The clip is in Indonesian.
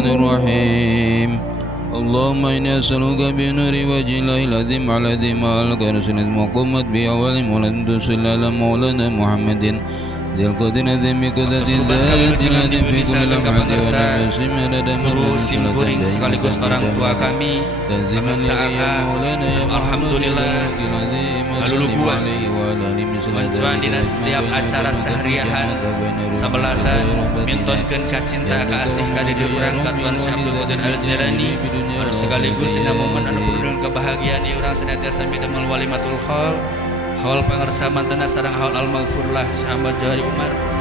الرحمن الرحيم اللهم إني أسألك بنور وجه الله العظيم على دماء الكرسل المقومت بأول مولد صلى على مولانا محمد ذي القدر ذي قدرة ذات الذي في كل لمحة guru simkuring sekaligus orang tua kami pemirsa alhamdulillah aluluguan mencuan dina setiap acara sehariahan sebelasan mintonkeun kacinta kaasih kadede urang katuan Syekh Abdul Qadir Al-Jailani anu sekaligus dina momen anu penuh dengan kebahagiaan ieu urang senantiasa midamel walimatul khol haul pangarsa mantena sareng haul al-maghfurlah Syekh Ahmad Johari Umar